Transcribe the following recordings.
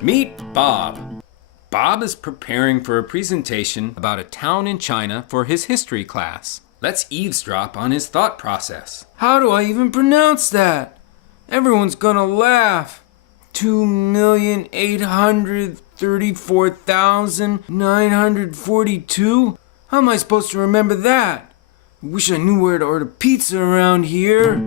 Meet Bob. Bob is preparing for a presentation about a town in China for his history class. Let's eavesdrop on his thought process. How do I even pronounce that? Everyone's gonna laugh. 2,834,942? How am I supposed to remember that? I wish I knew where to order pizza around here.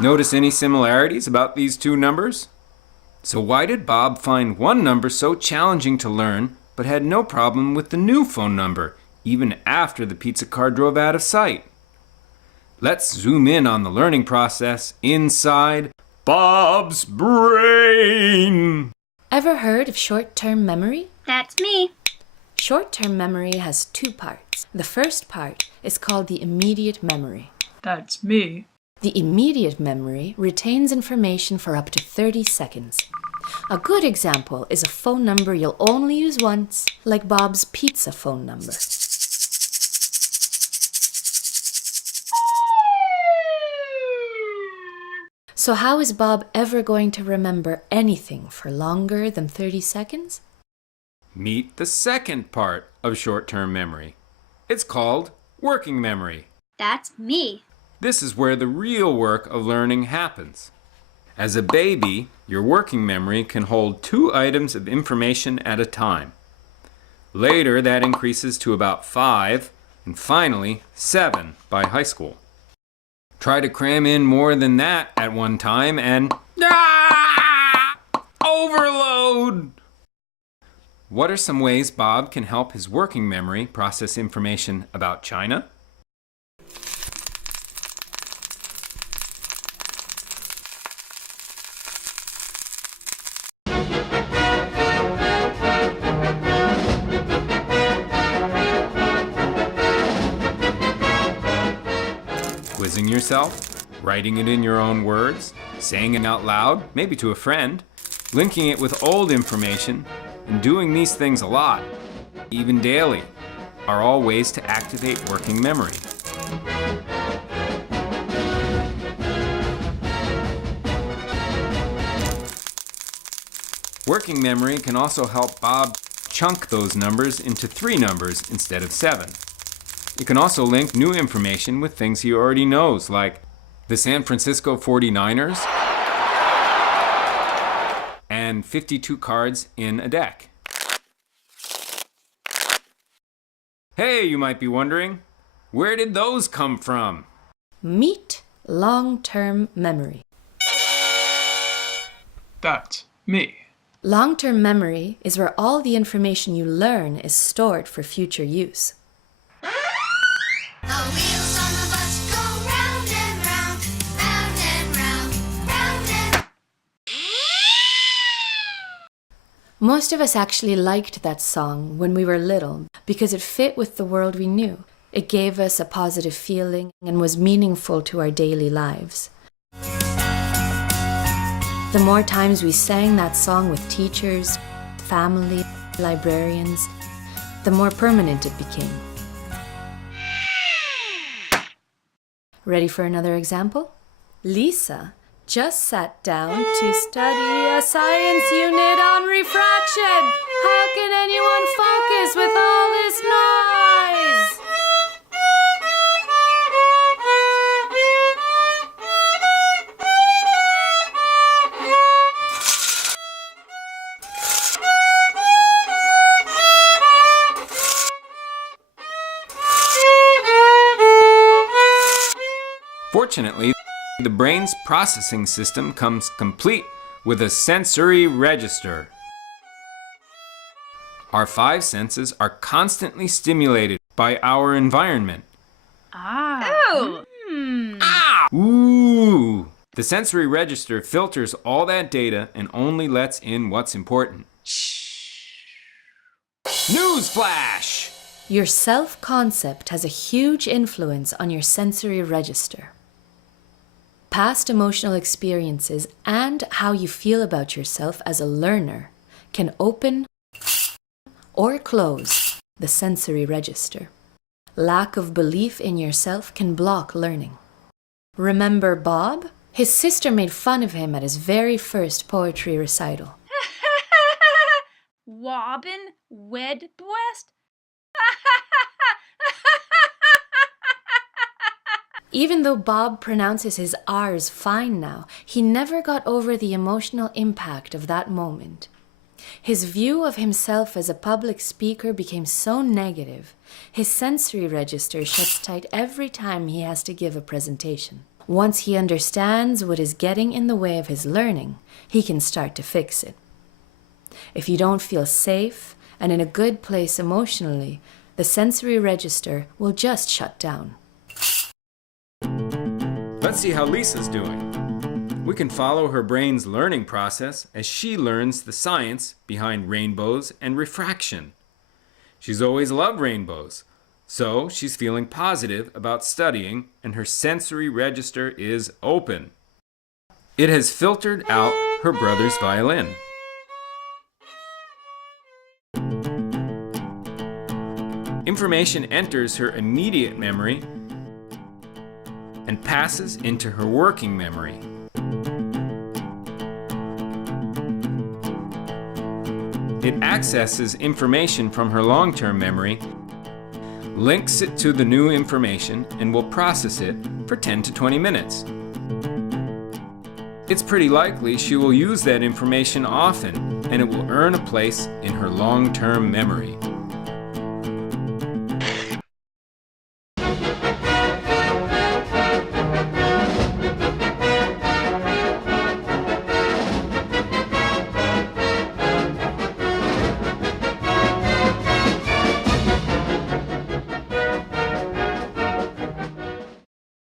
Notice any similarities about these two numbers? So why did Bob find one number so challenging to learn, but had no problem with the new phone number, even after the pizza car drove out of sight? Let's zoom in on the learning process inside Bob's brain. Ever heard of short-term memory? That's me. Short-term memory has two parts. The first part is called the immediate memory. That's me. The immediate memory retains information for up to 30 seconds. A good example is a phone number you'll only use once, like Bob's pizza phone number. So how is Bob ever going to remember anything for longer than 30 seconds? Meet the second part of short-term memory. It's called working memory. That's me. This is where the real work of learning happens. As a baby, your working memory can hold 2 items of information at a time. Later, that increases to about 5, and finally 7 by high school. Try to cram in more than that at one time and overload! What are some ways Bob can help his working memory process information about China? Quizzing yourself, writing it in your own words, saying it out loud, maybe to a friend, linking it with old information, and doing these things a lot, even daily, are all ways to activate working memory. Working memory can also help Bob chunk those numbers into 3 numbers instead of 7. You can also link new information with things he already knows, like the San Francisco 49ers and 52 cards in a deck. Hey, you might be wondering, where did those come from? Meet long-term memory. That's me. Long-term memory is where all the information you learn is stored for future use. The wheels on the bus go round and round, round and round, round and... Most of us actually liked that song when we were little because it fit with the world we knew. It gave us a positive feeling and was meaningful to our daily lives. The more times we sang that song with teachers, family, librarians, the more permanent it became. Ready for another example? Lisa just sat down to study a science unit on refraction. How can anyone focus with all this noise? Fortunately, the brain's processing system comes complete with a sensory register. Our 5 senses are constantly stimulated by our environment. Oh. Ooh! The sensory register filters all that data and only lets in what's important. Newsflash! Your self-concept has a huge influence on your sensory register. Past emotional experiences and how you feel about yourself as a learner can open or close the sensory register. Lack of belief in yourself can block learning. Remember Bob? His sister made fun of him at his very first poetry recital. Wobbin wed bwest? Even though Bob pronounces his R's fine now, he never got over the emotional impact of that moment. His view of himself as a public speaker became so negative, his sensory register shuts tight every time he has to give a presentation. Once he understands what is getting in the way of his learning, he can start to fix it. If you don't feel safe and in a good place emotionally, the sensory register will just shut down. Let's see how Lisa's doing. We can follow her brain's learning process as she learns the science behind rainbows and refraction. She's always loved rainbows, so she's feeling positive about studying and her sensory register is open. It has filtered out her brother's violin. Information enters her immediate memory and passes into her working memory. It accesses information from her long-term memory, links it to the new information, and will process it for 10 to 20 minutes. It's pretty likely she will use that information often, and it will earn a place in her long-term memory.